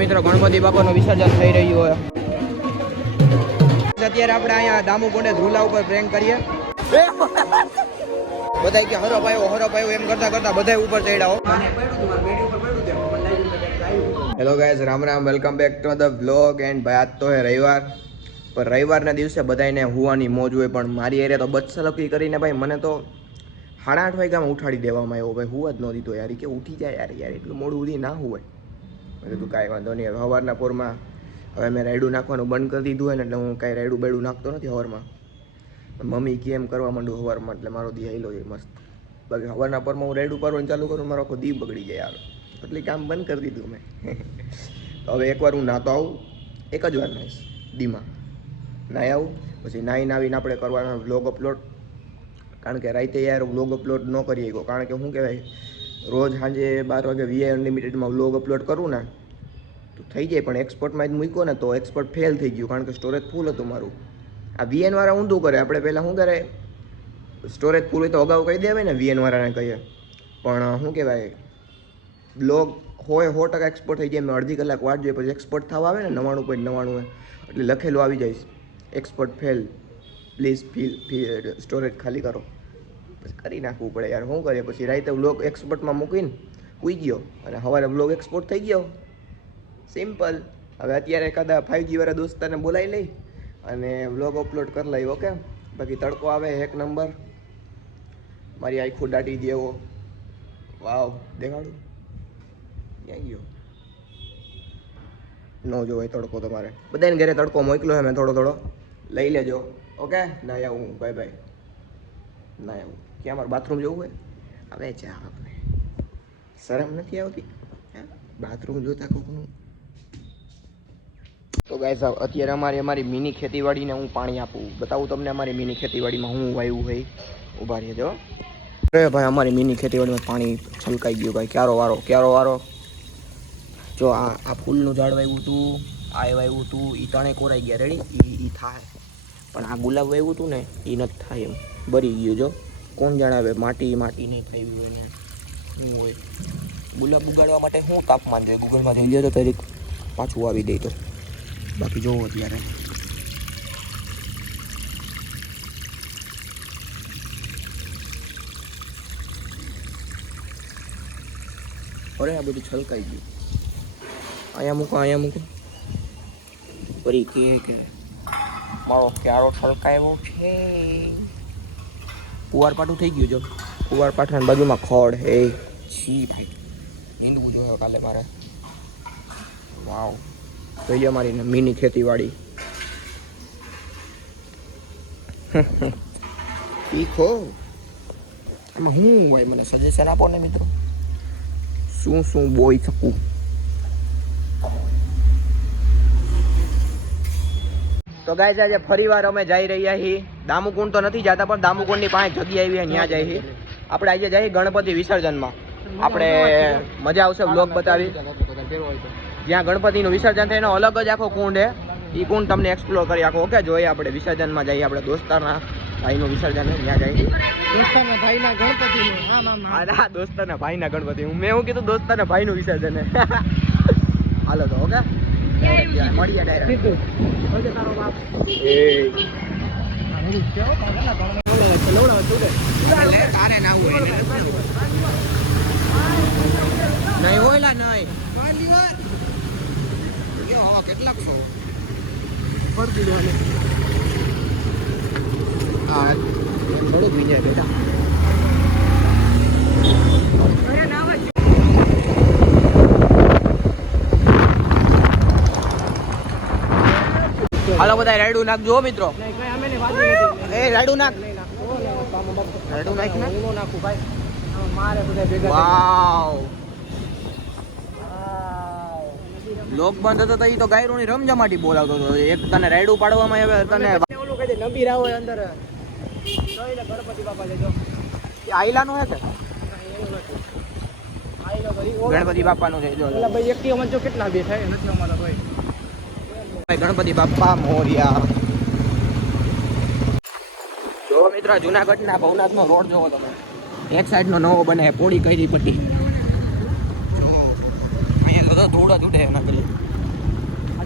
મિત્રો, ગણપતિ બાપાનું વિસર્જન થઈ રહ્યું હોય. અત્યારે આપણે અહીંયા દામુ કોંડે ધ્રુલા ઉપર પ્રેંગ કરીએ. બધા કે હરો પાયો હરો પાયો એમ કરતા કરતા બધા ઉપર ચડ્યા hello guys Ram Ram welcome back to the vlog and ભાઈ, આજ તો હે રવિવાર. પણ રવિવારના દિવસે બધાને હુવાની મોજ હોય, પણ મારી એરિયા તો બદસલકી કરીને ભાઈ મને તો સાડા આઠ વાગ્યામાં ઉઠાડી દેવામાં આવ્યો. ભાઈ, હુવા જ ન દીધો યાર. કે ઉઠી જાય યાર યાર. એટલું મોડું સુધી ના હોય મેં કીધું કાંઈ વાંધો નહીં. હવે સવારના પોરમાં હવે મેં રાયડું નાખવાનું બંધ કરી દીધું હોય ને એટલે હું કાંઈ રાયડું બેડું નાખતો નથી હવારમાં. મમ્મી કેમ કરવા માંડું સવારમાં એટલે મારો દી હેલો જાય મસ્ત. બાકી સવારના પોરમાં હું રાયડું પાડવાનું ચાલુ કરું, મારો આખો દી બગડી જાય યાર એટલે કામ બંધ કરી દીધું મેં. હવે એકવાર હું નાતો આવું, એક જ વાર નાહીશ, દીમાં. નાહી આવું, પછી નાહીને આવીને આપણે કરવાનો વ્લોગ અપલોડ કારણ કે રાતે યાર વ્લોગ અપલોડ ન કરી શકો કારણ કે શું કહેવાય? રોજ સાંજે બાર વાગે વીઆઈ અનલિમિટેડમાં વ્લોગ અપલોડ કરું ને, તો થઈ જાય. પણ એક્સપોર્ટમાં જ મૂક્યો ને, તો એક્સપોર્ટ ફેલ થઈ ગયું, કારણ કે સ્ટોરેજ ફૂલ હતું મારું. આ વીએનવાળા ઊંધું કરે. આપણે પહેલાં શું કરે સ્ટોરેજ ફૂલ હોય તો અગાઉ કહી દેવાય ને વીએન વાળાને કહીએ. પણ શું કહેવાય બ્લોગ હોય, સો ટકા એક્સપોર્ટ થઈ જાય, મેં અડધી કલાક વાટ જોઈએ પછી એક્સપોર્ટ થવા આવે ને નવાણું પોઈન્ટ નવાણું એટલે લખેલું આવી જાય. Export fail please feel storage ખાલી કરો. કરી નાખવું પડે યાર. શું કરીએ? પછી રાતે બ્લોગ એક્સપોર્ટમાં મૂકીને ઉઈ ગયો. અને સવારે બ્લોગ એક્સપોર્ટ થઈ ગયો. સિમ્પલ હવે અત્યારે એકાદા ફાઇવજી વાળા દોસ્તાને બોલાવી લઈ અને વ્લોગ અપલોડ કરી લઈ ઓકે બાકી તડકો આવે એક નંબર મારી આખું દાટી જેવો વાવ દેખાડું. ક્યાં ગયો? ન જોવાય તડકો તમારે. બધાને ઘરે તડકો મોકલો છે, મેં થોડો થોડો. લઈ લેજો ઓકે ના, આવું બાય બાય ના એવું ક્યાં મારે બાથરૂમ જવું હોય? હવે ચા આપણે. શરમ નથી આવતી? બાથરૂમ જોતા કોકનું? તો ગાઈસ અત્યારે અમારી અમારી મિની ખેતીવાડીને હું પાણી આપું. બતાવું તમને અમારી મિની ખેતીવાડીમાં હું વાવ્યું હોય. ઊભા રહી જો અરે ભાઈ, અમારી મિની ખેતીવાડીમાં પાણી છલકાઈ ગયું ભાઈ. ક્યારો વારો? ક્યારો વારો? જો આ આ ફૂલનું ઝાડ વાવ્યું હતું, આ વાવ્યું હતું એ ત્રણે કોરાઈ ગયા. રેડી એ થાય. પણ આ ગુલાબ વાવ્યું હતું ને, એ નથી થાય એમ. બરી ગયું જો. કોણ જણાવે માટી માટી નહીં થઈ હોય ને? શું હોય. ગુલાબ ઉગાડવા માટે શું તાપમાન જોઈએ? ગૂગલમાં જઈ તો તારીખ. પાછું આવી દે તો. બાકી જોવો અત્યારે. અરે, આ બધું છલકાઈ ગયું. અહીંયા મૂકો અહીંયા મૂકો. ફરી કે કે. મારો ક્યારો છલકાયો છે. કુવારપાઠું થઈ ગયું જો. કુવારપાઠાની બાજુમાં ખડ હે. છી ભાઈ નીંદવું જોઈએ કાલે મારે. વાવ. જોઈએ મારી મિની ખેતીવાડી. શીખો. એમાં હું હોય મને સજેશન આપો ને મિત્રો. શું શું બોઈ શકું? તો ગાય આજે ફરીવાર અમે જઈ રહ્યા છીએ દામુકુંડ તો નથી જતા પણ દામુકુંડની પાસે જગ્યા એવી ત્યાં જઈ છીએ આપણે આજે જઈએ ગણપતિ વિસર્જનમાં. આપણે મજા આવશે બ્લોગ બતાવી. જ્યાં ગણપતિનું વિસર્જન થાય એનો અલગ જ આખો કુંડ છે એ કુંડ તમને એક્સપ્લોર કરી આખો ઓકે જોઈએ આપણે વિસર્જનમાં જઈએ આપણે દોસ્તારના ભાઈનું વિસર્જન ત્યાં જઈએ દોસ્તારના ભાઈના ગણપતિનું. હા દોસ્તારના ભાઈના ગણપતિ. હું મેં એવું કીધું દોસ્તારના ભાઈનું વિસર્જન હાલો તો ઓકે. મળીએ ડાયરેક્ટ સીધું. ઓકે, તારો બાપ. એ આ બધું કેવો કાકા ના કારણે બોલાવે છે, લવડાવે છે, ઉડે. તારે ના હોય નહીં હોય લા નહીં યો હવે કેટલાક છો ફરતી જવાની. હા થોડુંક વિજય બેટા હાલો બધા રાયડું નાખજો મિત્રો. એ રાયડું નાખ. નહીં નાખું. બાપ. ને નાખું, ભાઈ. મારે બધા ભેગા વાવ. લોક બંધ હતો તો ઈ તો ગાયરોની રમજમાટી બોલાવતો હતો. એક તને રાયડું પાડવામાં હવે તને ઓલું કહી દે, અંદર. ગણપતિ બાપા લેજો. આઈલા આઈલાનું હે ઓલા- ગણપતિ બાપાનું છે જો ભાઈ એકટી અમારે જો કેટલા બે થાય નથી અમારા ભાઈ. ગણપતિ બાપા મોર્યા. જો મિત્રો જુનાગઢના ભવનાથનો રોડ જોવો તમે. એક સાઈડનો નવો બને પોળી કરી પટ્ટી. અહીંયા તો ધૂળ જ ઉડે એના કરી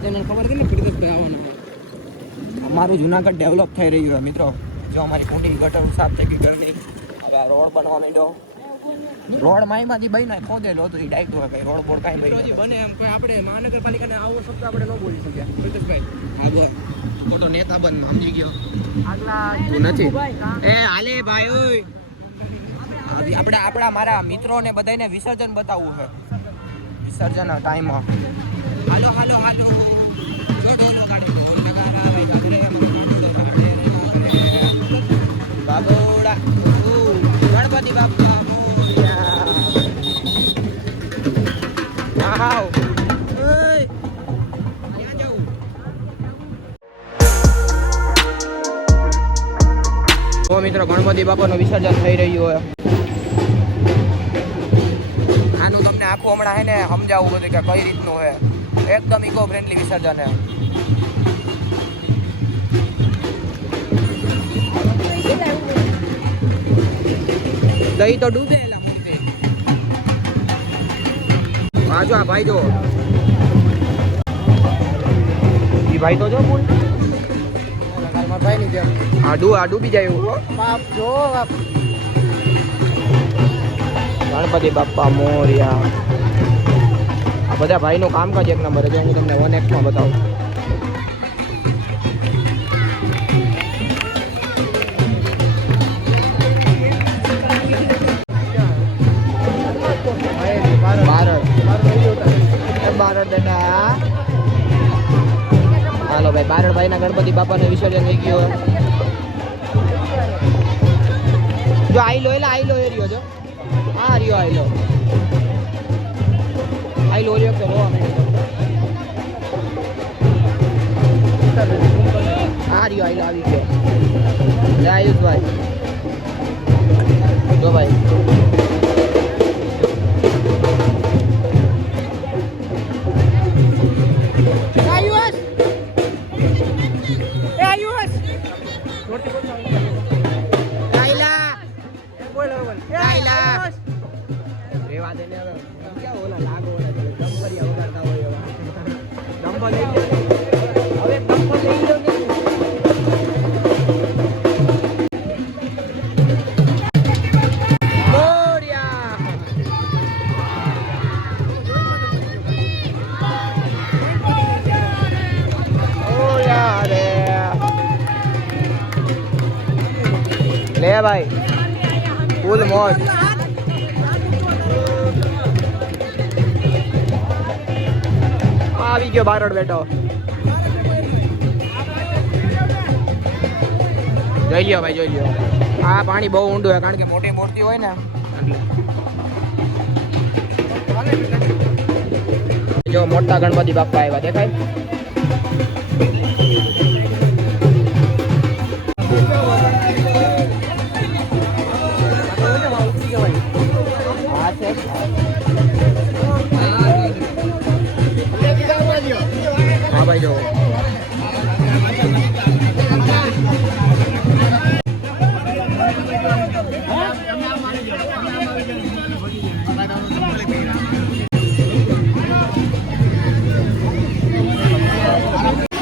મને ખબર હતી ને પ્રિતેશભાઈ આવવાનું. અમારું જુનાગઢ ડેવલપ થઈ રહ્યું છે મિત્રો. જો અમારી કુંડી ગટર સાફ થઈ ગઈ ગરમી હવે આ રોડ બનવા માંડ્યો. રોડ માઈમાંથી બહીને ખોદેલો હતો એ ડાયરેક્ટ હોય કઈ રોડ બોડ કાંઈ બન્યો બને એમ કોઈ આપણે મહાનગરપાલિકાને આવો શબ્દ આપણે ન બોલી શક્યા પ્રિતેશભાઈ આગળ ખોટો નેતા બન સમજી ગયો આગલા તું નથી એ હાલે ભાઈ ઓય આપણે આપણા મારા મિત્રોને બધાને વિસર્જન બતાવવું છે વિસર્જન ટાઈમ હાલો હાલો હાલો જો ગણપતિ બાપાનું વિસર્જન થઈ રહ્યું હોય. આનું તમને આખું હમણાં હે ને સમજાવવું બધું કે કઈ રીતનું હોય એકદમ ઇકો ફ્રેન્ડલી વિસર્જન હે. દહીં તો ડૂબે આ આ ભાઈ જો. ઈ ભાઈ તો જો બોલ. ભાઈની જેમ આ ડૂ આ જાય એવું? બાપ જો બાપ. ગણપતિ બાપ્પા મોર્યા. આ બધા ભાઈનું કામકાજ એક નંબર છે. હું તમને વન એક્સમાં બતાવું. ભાઈના ગણપતિ બાપાનું વિસર્જન થઈ ગયું જો આઈ લો એટલે આઈ લો એ રહ્યો જો. આ રહ્યો આઈ લો આઈ લો રહ્યો કે રોવા આ રહ્યો આઈ લો આવી ગયો. લે આયુષભાઈ. જો ભાઈ. આવી બેઠો. જોઈ લ્યો ભાઈ, જોઈ લ્યો. આ પાણી બહુ ઊંડું હોય કારણ કે મોટી મૂર્તિ હોય ને. જો મોટા ગણપતિ બાપા આવ્યા, દેખાય?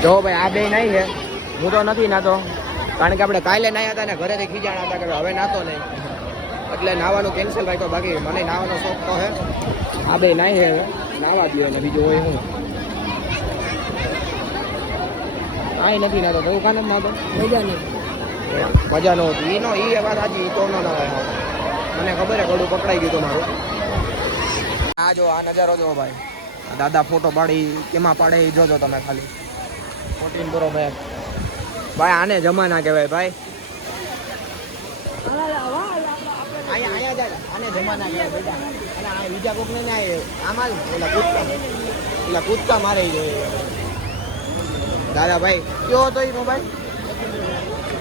જો ભાઈ આ બે નહીં છે. હું તો નથી નાતો. કારણ કે આપણે કાલે નાહ્યા હતા ને ઘરેથી ખીજાણા હતા કે હવે નાતો નહીં. એટલે નાવાનું કેન્સલ રાખ્યો. બાકી મને નાવાનો શોખ તો હે આ બે નાહી છે નાવા દો અને બીજું હોય શું? કાંઈ નથી નાતો. તો કાને નાતો? મજા નહીં. મજા નહોતી ઈ નો એ વાત સાચી તો ન નવાય મને ખબર હે ગળું પકડાઈ ગયું મારું. આ જો આ નજારો જો ભાઈ. દાદા ફોટો પાડી કેમાં પાડે એ જોજો તમે ખાલી. ફોર્ટીન પ્રો ભાઈ ભાઈ, આને જમાના કહેવાય, ભાઈ. આને જમાના કહેવાય અને આ બીજા કોકને ના આમાં એટલે કૂદકા. ઓલા કૂદકા મારે દાદા ભાઈ, કયો હતો એ મોબાઈલ?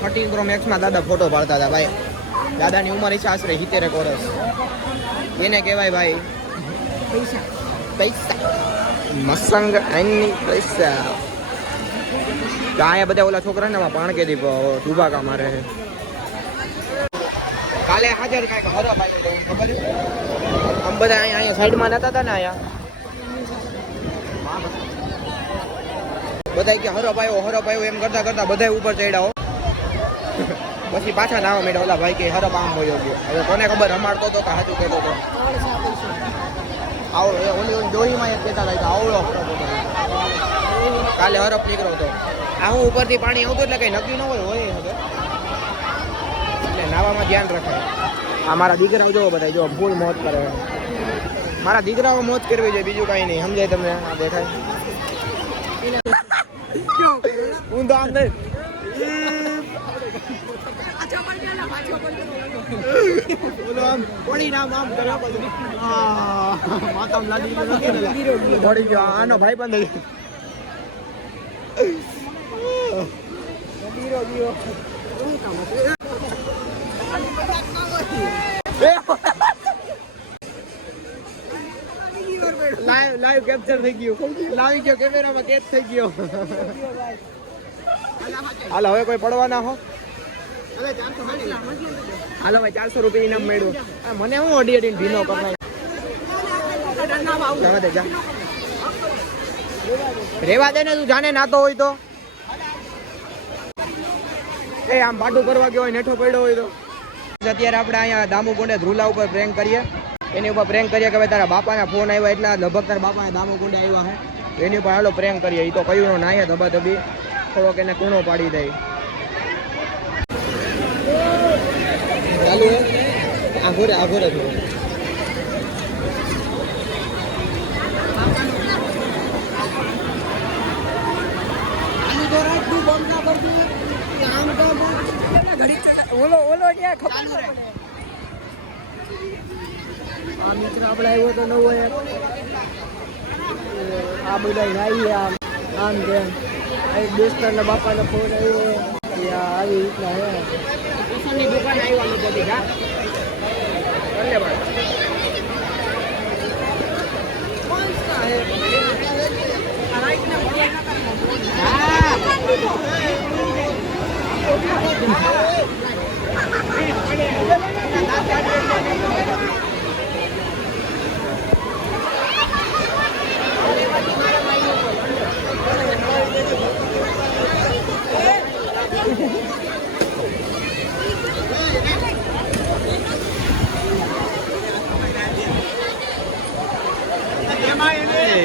થર્ટીન પ્રો મેક્સમાં દાદા ફોટો પાડતા હતા, ભાઈ. દાદાની ઉંમર છે આશરે સિત્તેરેક વર્ષ. એને કહેવાય, ભાઈ, પૈસા. પૈસા. મસંગ એની પૈસા. તો અહીંયા બધા ઓલા છોકરા ને પાણકેથી ડૂબાકા મારે કાલે હાજર કાંઈક હરો ભાઈ ખબર? આમ બધા અહીંયા અહીંયા સાઈડમાં નતા હતા ને અહીંયા. બધા કે હરપ આવ્યો હરપ આવ્યો એમ કરતા કરતા બધા ઉપર ચડ્યા પછી પાછા નાવા માંડ્યા ઓલા ભાઈ કે હરો આમ હોય ગયો હવે કોને ખબર, રમાડતો હતો કે સાચું કહેતો હતો આવો ઓલી ઓલી દોહીમાં એક કહેતા હતા આવડો. કાલે હરફ નીકળ્યો હતો આ હું ઉપરથી પાણી આવતું એટલે કંઈ નક્કી ન હોય હોય હવે એટલે નાવામાં ધ્યાન રખાય. આ મારા દીકરાઓ જોવો બધા જો ફૂલ મોત કરે. મારા દીકરાઓ મોત કરવી જોઈએ, બીજું કાંઈ નહીં. સમજાય તમને? આ દેખાય? હું તો આમ નહીં. આનો ભાઈ બંધ થઈ ગયું. લાવી ગયો કેમેરામાં કેચ થઈ ગયો. હાલો, હવે કોઈ પડવાના હો? હાલો, ભાઈ, ચારસો રૂપિયા ઇનામ મળ્યું. મને હું અડીને ભીનો કમાય જવા દે, જા. રેવા દે ને તું જાને નાતો હોય તો. એ આમ પાટું કરવા ગયો હોય, નેઠો પડ્યો હોય તો. અત્યારે આપણે અહીંયા દામુ કુંડે ધ્રુલા ઉપર પ્રેંગ કરીએ. એની ઉપર પ્રેંગ કરીએ કે ભાઈ તારા બાપાના ફોન આવ્યા એટલા, લગભગ તારા બાપાના દામુ કુંડે આવ્યા છે એની ઉપર હાલો પ્રેંગ કરીએ. એ તો કયું નાહે ધબા ધબી થોડોક એને કૂણો પાડી દઈ ચાલુ હે? આઘોરે આઘોરે ત્યાં ખબર આ મિત્ર આપણે આવ્યો તો નવો એક. આ બધા નાઈ આમ. આમ તેમ. આ એક દોસ્તારના બાપાનો ફોન આવ્યો કે આવી રીતના હે. દુકાન આવવાનું બધી જા કરલે ભાઈ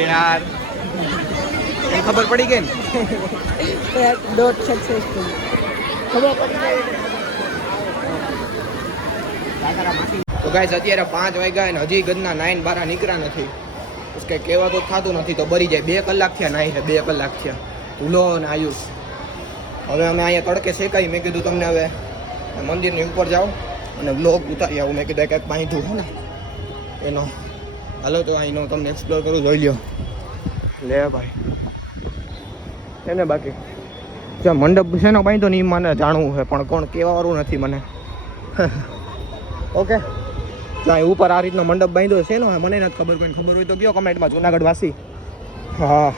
યાર ખબર પડી ગઈ ને? ડોટ સક્સેસફુલ ખબર પડી ગઈ. તો ગાઈસ અત્યારે પાંચ વાગ્યા અને હજી ગંદના નાઈન બારા નીકળ્યા નથી. કે કહેવા તો થતું નથી, તો બરી જાય. બે કલાક થયા નાઈ છે, બે કલાક થયા. ભૂલો અને આયુષ. હવે અમે અહીંયા તડકે શેકાઈ. મેં કીધું તમને હવે મંદિરની ઉપર જાઓ અને વ્લોગ ઉતારી આવું. મેં કીધું કંઈક પાણી છે ને. એનો. હાલો, તો અહીંનો તમને એક્સપ્લોર કરું, જોઈ લ્યો. લે ભાઈ. એને બાકી? જો મંડપ છે ને એ મને જાણવું છે, પણ કોણ કહેવાવાળું નથી મને. ઓકે જો ઉપર આ રીતનો મંડપ બાંધ્યો છે ને મને નથી ખબર કોઈ ખબર હોય તો કયો કમેન્ટમાં, જુનાગઢ વાસી. હા.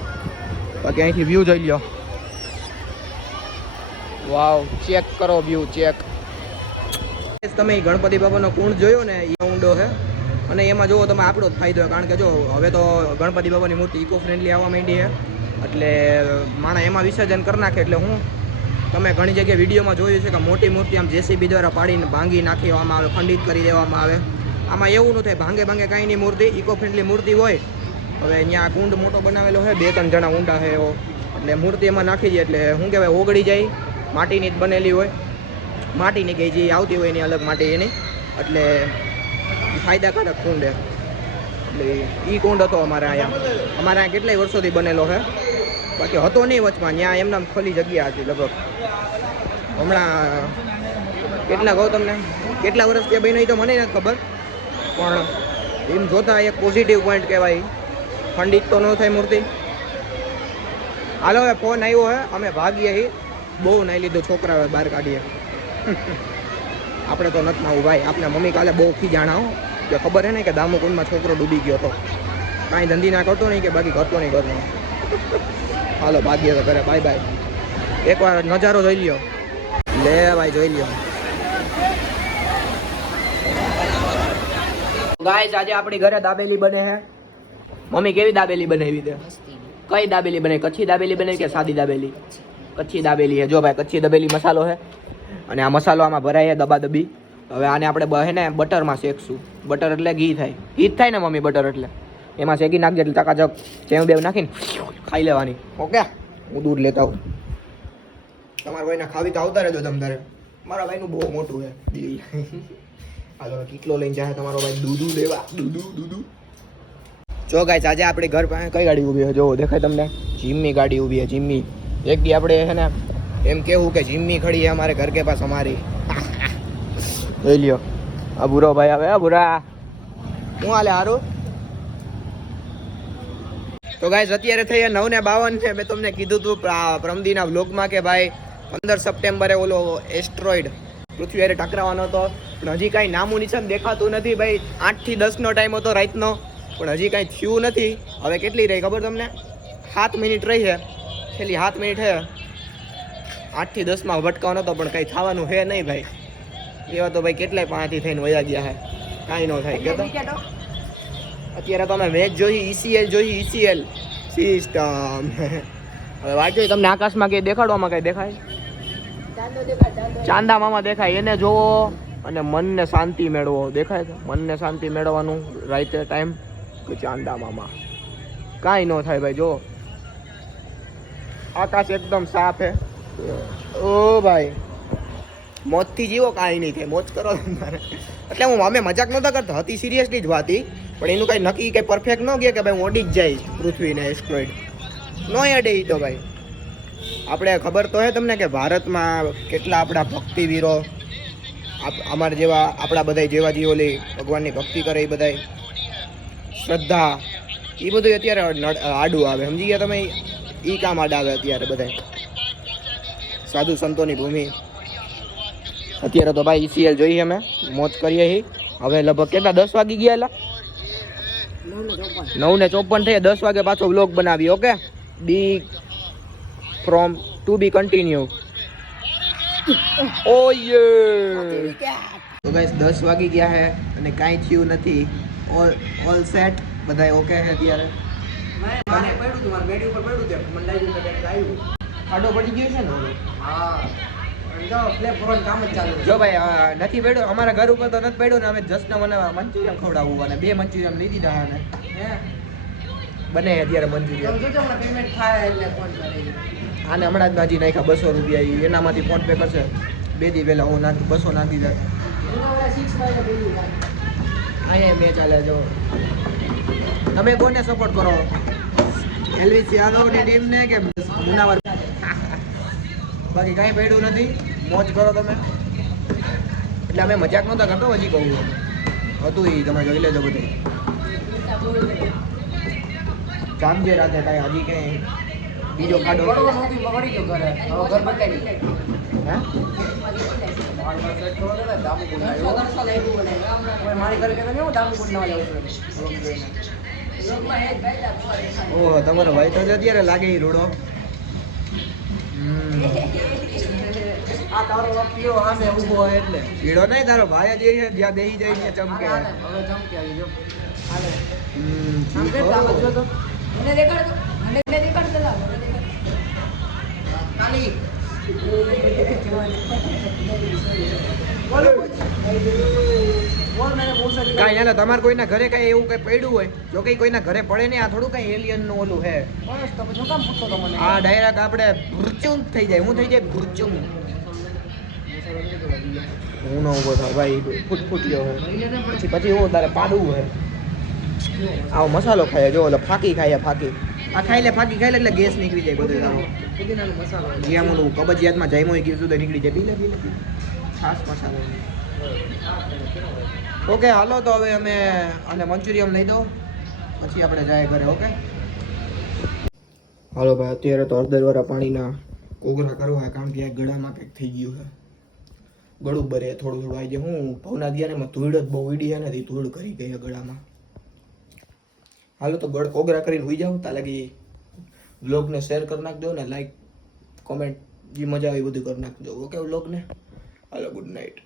બાકી અહીંથી વ્યૂ જોઈ લ્યો. વાવ ચેક કરો વ્યૂ ચેક તમે ગણપતિ બાપાનો કુંડ જોયો ને એ ઊંડો છે અને એમાં જુઓ તમે આપણો જ ફાયદો કારણ કે જો, હવે તો ગણપતિ બાપાની મૂર્તિ ઇકો ફ્રેન્ડલી આવવા માંડી છે એટલે માણસ એમાં વિસર્જન કરી નાખે, એટલે હું તમે ઘણી જગ્યાએ વિડીયોમાં જોયું છે કે મોટી મૂર્તિ આમ જેસીબી દ્વારા પાડીને ભાંગી નાખવામાં આવે, ખંડિત કરી દેવામાં આવે. આમાં એવું ન થાય, ભાંગે ભાંગે કાંઈ નહીં મૂર્તિ ઇકો ફ્રેન્ડલી મૂર્તિ હોય. હવે અહીંયા કુંડ મોટો બનાવેલો છે બે ત્રણ જણા ઊંડા છે એવો. એટલે મૂર્તિ એમાં નાખી દે એટલે શું કહેવાય, ઓગળી જાય. માટીની જ બનેલી હોય. માટીની કંઈ જે આવતી હોય એની અલગ માટી એની. એટલે ફાયદાકારક કુંડ. એટલે એ કુંડ હતો અમારે અહીંયા. અમારે અહીંયા કેટલાય વર્ષોથી બનેલો છે બાકી હતો નહીં વચમાં ત્યાં એમના ખોલી જગ્યા હતી લગભગ. હમણાં કેટલા કહું તમને? કેટલા વર્ષ ત્યાં ભાઈ નહીં તો મને નથી ખબર, પણ એમ જોતા એક પોઝિટિવ પોઈન્ટ કહેવાય. ખંડિત તો ન થાય મૂર્તિ. હાલો, હવે ફોન આવ્યો હે, અમે ભાગીએ બહુ નાઈ લીધું છોકરા બહાર કાઢીએ. આપણે તો નથી નાવું ભાઈ આપણે મમ્મી કાલે બહુ ખી જાણાવો કે ખબર હે ને કે દામોકુંડમાં છોકરો ડૂબી ગયો હતો. કાંઈ ધંધી ના કરતો નહીં કે બાકી કરતો નહીં કરતો. હાલો, ભાગીએ તો ઘરે. બાય બાય એકવાર નજારો જોઈ લ્યો. લે, ભાઈ, જોઈ લ્યો. ગાઈસ આજે આપણી ઘરે દાબેલી બને છે મમ્મી, કેવી દાબેલી બનાવી દે કઈ દાબેલી બને કચ્છી દાબેલી બને કે સાદી દાબેલી? કચ્છી દાબેલી છે જો ભાઈ, કચ્છી દાબેલી મસાલો છે અને આ મસાલો આમાં ભરાય દબા દબી હવે આને આપણે બ- હે ને બટરમાં શેકશું. બટર એટલે ઘી થાય. ઘી જ થાય ને, મમ્મી, બટર એટલે? એમાં શેકી નાખજે, એટલે ચકાચક ચેવ બેવ નાખીને ખાઈ લેવાની. ઓકે? હું દૂધ લેતા આવું. તમારા ભાઈને ખાવી તો આવતા રહેજો તમ તારે. મારા ભાઈનું બહુ મોટું છે, દિલ. હાલો કેટલો લઈને જાય તમારો ભાઈ? દૂધું લેવા. દૂધું દૂધું. જો ગાઈસ આજે આપણી ઘર પાસે કઈ ગાડી ઊભી છે? જો દેખાય તમને? જીમની ગાડી ઊભી છે, જીમની. એક દી આપણે છે ને એમ કેવું કે જીમની ખડી છે અમારે ઘર કે પાસ અમારી. લઈ લ્યો. આ બુરો ભાઈ આવે, આ બુરા. હું હાલે, હારું? તો ગાઈઝ અત્યારે થઈ નવ ને બાવન છે. મેં તમને કીધું હતું પ્ર- પ્રમદીના વ્લોગમાં કે ભાઈ, પંદર સપ્ટેમ્બરે ઓલો એસ્ટ્રોઇડ પૃથ્વી હારે ટકરાવાનો હતો. પણ હજી કાંઈ નામું નિશાન દેખાતું નથી ભાઈ. આઠથી દસનો ટાઈમ હતો રાતનો. પણ હજી કાંઈ થયું નથી. હવે કેટલી રહી ખબર તમને? સાત મિનિટ રહી છે. છેલ્લી સાત મિનિટ છે. આઠથી દસમાં ભટકાવાનો હતો, પણ કંઈ થવાનું છે નહીં ભાઈ. એવા તો ભાઈ કેટલાય પાંચથી થઈને વયા ગયા છે. કાંઈ ન થાય કહેતો અત્યારે તો અમે મેચ જોઈ ઈસીએલ જોઈ ઈસીએલ સિસ્ટમ હવે વાત જોઈ તમને આકાશમાં કંઈ દેખાડવામાં કંઈ દેખાય? ચાંદો મામા દેખાય. એને જોવો અને મનને શાંતિ મેળવો. દેખાય છે? મનને શાંતિ મેળવવાનું રાઈતે ટાઈમ કે ચાંદા મામા કાંઈ ન થાય ભાઈ જો. આકાશ એકદમ સાફ હે. ઓ ભાઈ. મોજથી જીવો, કાંઈ નહીં થાય. મોજ કરો તમારે એટલે હું, અમે મજાક નહોતા કરતા. હતી સિરિયસલી જ વાતી પણ એનું કાંઈ નક્કી, કંઈ પરફેક્ટ ન ગયા કે ભાઈ હું જ જઈશ પૃથ્વીને એસ્ટ્રોઇડ નો અડે ઈ તો ભાઈ. આપણે ખબર તો હે તમને કે ભારતમાં કેટલા આપણા ભક્તિવીરો અમારા જેવા, આપણા બધા જેવા જે ઓલી ભગવાનની ભક્તિ કરે એ બધા શ્રદ્ધા એ બધું અત્યારે આડું આવે. સમજી ગયા તમે? એ કામ આડા આવે અત્યારે બધા સાધુ સંતોની ભૂમિ. અત્યારે તો ભાઈ ઈસીએલ જોઈએ અમે. મોજ કરીએ હી. હવે લગભગ કેટલા? દસ વાગી ગયા નવ ને ચોપન થઈ દસ વાગે પાછો વ્લોગ બનાવી okay? Be from to be continue ઓય! તો ગાઈસ દસ વાગી ગયા હે અને કાંઈ થયું નથી. ઓલ ઓલ સેટ બધા ઓકે છે અત્યારે? પડ્યું તું મારે મેડી ઉપર પડ્યું તે મને લાગ્યું કે આવ્યું. ખાડો પડી ગયો છે ને હા. જો ભાઈ નથી પડ્યું અમારા ઘર ઉપર તો નથી પડ્યું ને અમે જસ્ટ મને મંચુરિયમ ખવડાવવું અને બે મંચુરિયમ લીધી દીધા અને બને અત્યારે મંચુરિયમ પેમેન્ટ થાય એટલે ફોન કરી આને હમણાં જ નાખી નાખ્યા બસો રૂપિયા એનામાંથી ફોન પે કરશે. બે દી પહેલાં હું નાખી બસો નાખી દે. અહીંયા મેં ચાલે જો. તમે કોને સપોર્ટ કરો? એલવીસ યાદવની ટીમને કે મુનાવર? બાકી કાંઈ પડ્યું નથી. મોજ કરો તમે. એટલે અમે મજાક નહોતા કરતો હજી કહું હતું એ તમે જોઈ લેજો બધું. જામજે રાતે કાંઈ હજી કંઈ બીજો ખાડો. ઓહો તમારો ભાઈ તો અત્યારે લાગે એ રૂડો. આ તારો પીળો આમે ઊભો હોય એટલે. ભીડો નહીં તારો ભાઈ જ છે જ્યાં જાય ત્યાં ચમકે. હવે ચમકે આવી જો હાલે. હમ, આમ કે જો તો. મને દેખાડ દો મને બે દેખાડ દો લાવ કાલી. બોલ. કાંઈ હાલો તમારે કોઈના ઘરે કાંઈ એવું કંઈ પડ્યું હોય? જો કંઈ કોઈના ઘરે પડે નહીં આ થોડું કાંઈ એલિયનનું ઓલું તો આ ડાયરેક્ટ આપણે ભૂરચુંગ થઈ જાય હું થઈ જાય ભૂરચુંગ. હું ન ઊભો થાય ભાઈ ફૂટ ફૂટ્યો હોય. પછી પછી હું તારે પાડવું હોય. આવો મસાલો ખાય જો ઓલો ફાકી ખાય ફાકી. આ ખાઈ લે ફાકી ખાઈ લે એટલે ગેસ નીકળી જાય બધું આવો પુદીનાનો મસાલો. જ્યાં ઓલું કબજિયાતમાં જઈમો કીધું તો નીકળી જાય. પી લે પી લે. ખાસ મસાલો. ઓકે, હાલો તો હવે અમે અને મંચુરિયમ લઈ દો. પછી આપણે જાય ઘરે, ઓકે? હાલો ભાઈ, અત્યારે તો હળદરવાળા પાણીના કોગરા કરવા કારણ કે ગળામાં કંઈક થઈ ગયું છે. ગળું બરે, થોડું થોડું આવી જાય હું ભવના એમાં ધૂળ જ બહુ ઉડી નથી ધૂળ કરી ગઈ ગળામાં. હાલો તો ગળ કોગરા કરીને હોઈ જાઉં ત્યાં લગી વ્લોગને શેર કરી નાખજો ને, લાઈક, કોમેન્ટ જે મજા આવી બધું કરી નાખજો. ઓકે, વ્લોગને? હાલો, ગુડ નાઇટ